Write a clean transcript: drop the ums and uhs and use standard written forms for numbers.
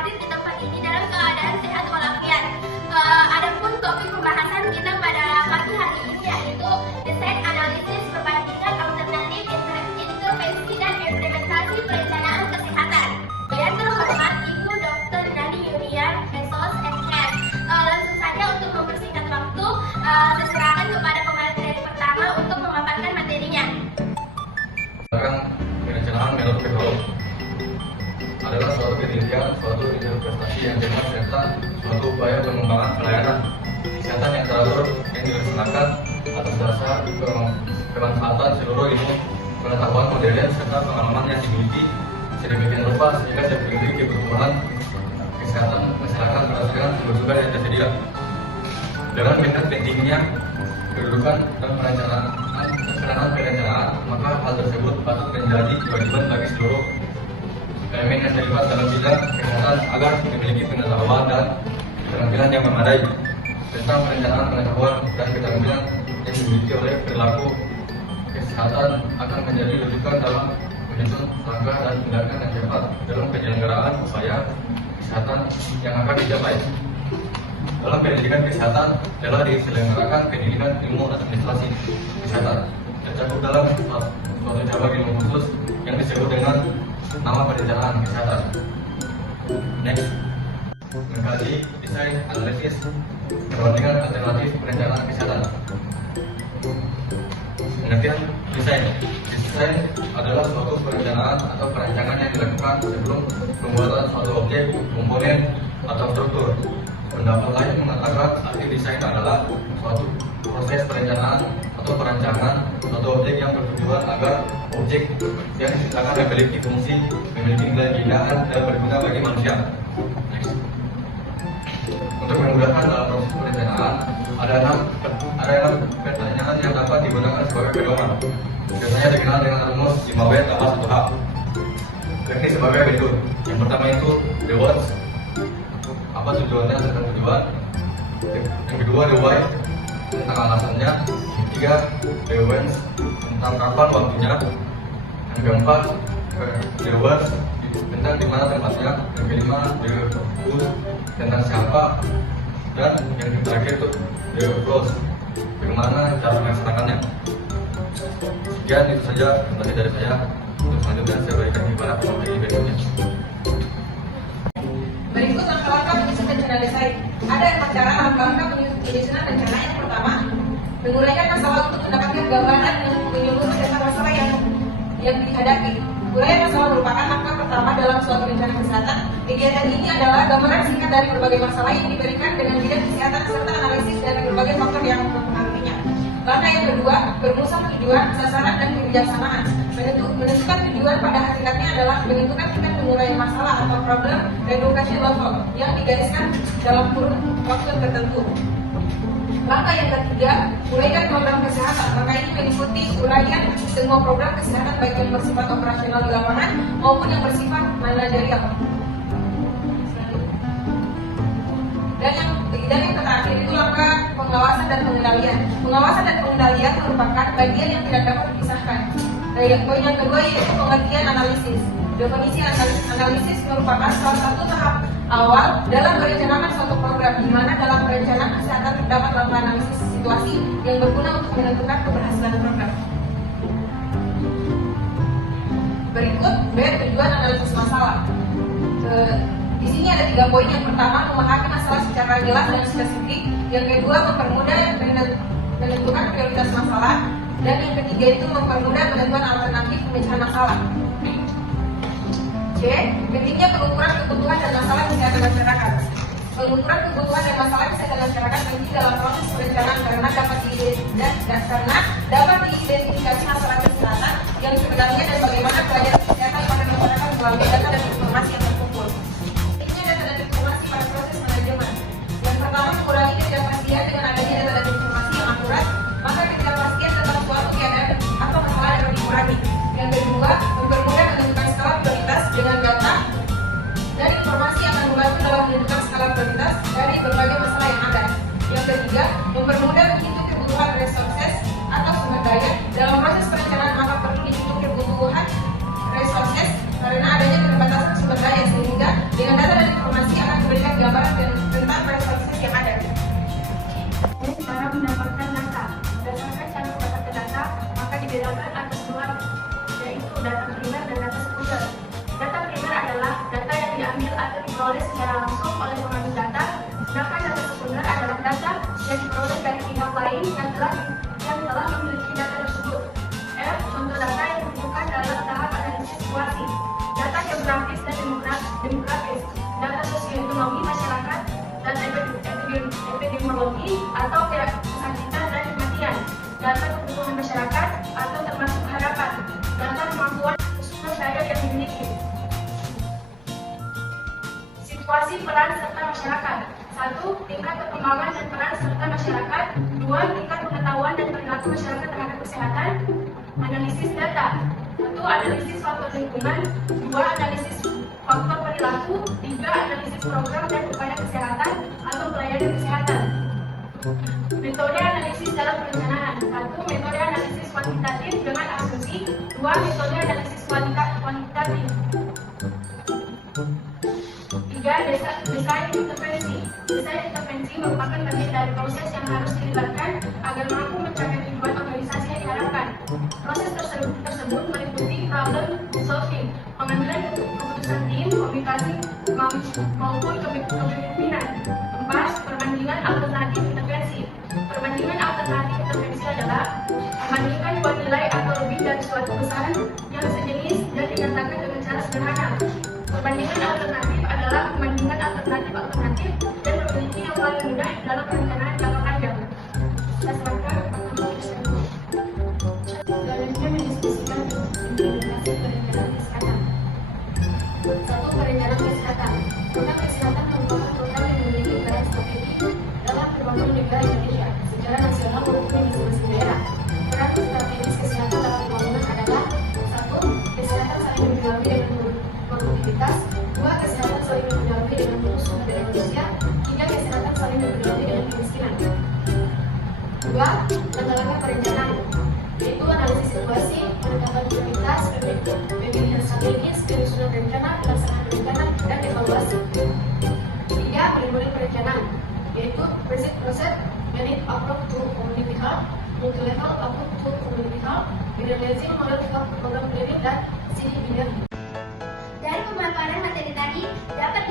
hadir di tempat ini dalam keadaan sehat walafiat. Adapun topik pembahasan kita pada pagi hari ini yaitu desain analisis perbandingan alternatif intervensi dan implementasi perencanaan kesehatan. Yang terhormat Ibu Dr. Nani Yunia, SOS MKes. Langsung saja untuk mempersingkat waktu, saya serahkan kepada pemateri pertama untuk memaparkan materinya. Perencanaan menurut teknologi adalah suatu penelitian, suatu investasi yang jelas serta suatu upaya pengembangan pelayanan kesehatan yang teratur yang dilaksanakan atas dasar kemanfaatan seluruh ilmu pengetahuan modern serta pengalaman yang dimiliki sedemikian rupa sehingga dapat memiliki kebutuhan kesehatan masyarakat berdasarkan sumber-sumber yang tersedia. Dengan melihat pentingnya kedudukan dan perencanaan, maka hal tersebut patut menjadi kewajiban bagi seluruh elemen yang terlibat dalam bidang kesehatan agar memiliki pengetahuan dan keterampilan yang memadai tentang perencanaan pengetahuan dan keterampilan yang dimiliki oleh perilaku kesehatan akan menjadi rujukan dalam menyusun langkah dan tindakan yang tepat dalam penyelenggaraan upaya kesehatan yang akan dicapai. Dalam pendidikan kesehatan telah diselenggarakan pendidikan ilmu administrasi kesehatan tercakup dalam suatu cabang ilmu khusus yang disebut dengan nama perencanaan kesehatan. Next, mengkaji desain analisis perbandingan alternatif perencanaan kesehatan. Pengertian desain. Desain adalah suatu perencanaan atau perancangan yang dilakukan sebelum pembuatan suatu objek, komponen, atau struktur. Pendapat lain mengatakan arti desain adalah suatu proses perencanaan atau perancangan suatu objek yang bertujuan agar objek yang diciptakan memiliki fungsi, memiliki nilai keindahan dan berguna bagi manusia. Next. Untuk memudahkan dalam proses perencanaan, ada enam pertanyaan yang dapat digunakan sebagai pedoman. Biasanya dikenal dengan rumus 5W tambah 1H. Ini sebagai berikut. Yang pertama itu the what, apa tujuannya tentang tujuan. Yang kedua the why, tentang alasannya. Yang ketiga the when, tentang kapan waktunya. Yang keempat the what, tentang di mana tempatnya. Yang kelima the who, tentang siapa. Dan yang terakhir itu the approach, bagaimana cara melaksanakannya. Sekian itu saja materi dari saya. Untuk selanjutnya saya berikan kepada pemateri berikutnya. Berikut langkah-langkah menyusun rencana desain. Ada 4 cara langkah-langkah penyusunan rencana. Yang pertama, menguraikan masalah untuk mendapatkan gambaran dan menyeluruh tentang masalah yang dihadapi. Uraian masalah merupakan langkah pertama dalam suatu rencana kesehatan. Kegiatan ini adalah gambaran singkat dari berbagai masalah yang diberikan dengan bidang kesehatan serta analisis dari berbagai faktor yang mempengaruhinya. Langkah yang kedua, bermusam tujuan, sasaran, dan kebijaksanaan. Menentukan tujuan pada hakikatnya adalah menentukan tingkat penguraian masalah atau problem education level yang digariskan dalam kurun waktu tertentu. Langkah yang ketiga, uraikan program kesehatan. Maka ini meliputi uraian semua program kesehatan baik yang bersifat operasional di lapangan maupun yang bersifat manajerial. Dan yang terakhir itu langkah pengawasan dan pengendalian. Pengawasan dan pengendalian merupakan bagian yang tidak dapat dipisahkan. Poin yang kedua yaitu pengertian analisis. Definisi analisis merupakan salah satu tahap awal dalam merencanakan suatu program, di mana dalam perencanaan kesehatan terdapat langkah analisis situasi yang berguna untuk menentukan keberhasilan program. Berikut tujuan analisis masalah. Di sini ada 3 poin. Yang pertama, memahami masalah secara jelas dan spesifik. Yang kedua, mempermudah menentukan prioritas masalah. Dan yang ketiga itu mempermudah penentuan alternatif pemecahan masalah. C. Pentingnya pengukuran kebutuhan dan masalah kesehatan masyarakat. Pengukuran kebutuhan dan masalah kesehatan masyarakat penting dalam proses perencanaan karena dapat diidentifikasi masalah kesehatan yang sebenarnya dan bagaimana pelayanan kesehatan pada masyarakat melalui data dan informasi yang terkumpul. Pentingnya data dan informasi pada proses manajemen. Yang pertama, mengurangi ketidakpastian dengan adanya data dan informasi yang akurat, maka ketidakpastian tentang suatu keadaan atau masalah dapat dikurangi. Yang kedua, mempermudah menentukan skala prioritas dengan data dan informasi akan membantu dalam menentukan skala prioritas dari berbagai masalah yang ada. Yang ketiga, mempermudah menghitung kebutuhan resources atau sumber daya dalam proses perencanaan, maka perlu dihitung kebutuhan diperoleh secara langsung oleh pengambil data, sedangkan data sekunder adalah data yang diperoleh dari pihak lain yang telah memiliki data tersebut. F. Contoh data yang ditemukan dalam tahap analisis situasi. Data geografis dan demografis, data sosioekonomi masyarakat, data epidemiologi atau kesakitan dan kematian, data kebutuhan masyarakat atau termasuk harapan, data kemampuan sumber daya yang dimiliki. Situasi peran serta masyarakat. 1. Tingkat perkembangan dan peran serta masyarakat. 2. Tingkat pengetahuan dan perilaku masyarakat terhadap kesehatan. Analisis data. 1. Analisis faktor lingkungan. 2. Analisis faktor perilaku. 3. Analisis program dan upaya kesehatan atau pelayanan kesehatan. Metode analisis dalam perencanaan. 1. Metode analisis kuantitatif dengan asumsi. 2. Metode analisis kuantitatif. 3. Desain intervensi. Desain intervensi merupakan bagian dari proses yang harus dilibatkan agar mampu mencapai tujuan organisasi yang diharapkan. Proses tersebut meliputi problem solving, pengambilan keputusan tim, komunikasi maupun kepemimpinan. 4. Perbandingan alternatif intervensi. Perbandingan alternatif intervensi adalah membandingkan dua nilai atau lebih dari suatu besaran yang sejenis dan dinyatakan dengan cara sederhana. Perbandingan alternatif adalah perbandingan alternatif dan memiliki yang paling mudah dalam perencanaan jangka panjang. Kita serahkan selanjutnya mendiskusikan implementasi perencanaan kesehatan. 1. Perencanaan kesehatan. Program kesehatan merupakan program yang memiliki peran strategis dalam pembangunan negara Indonesia secara nasional maupun di masing-masing daerah. Peran strategis kesehatan dalam pembangunan adalah 1. Kesehatan saling mempengaruhi dengan produktivitas. 2. Kesehatan saling mempengaruhi dengan mutu sumber daya manusia. 3. Kesehatan saling mempengaruhi dengan kemiskinan. 2. Langkah-langkah perencanaan, yaitu analisis situasi, penetapan prioritas, pemilihan strategis, penyusunan rencana, pelaksanaan rencana, dan evaluasi. 3. Monitoring perencanaan, yaitu proses manage approach to community health, multi-level approach to community health, realizing model health program planning, dan city building. Dari pemaparan materi tadi dapat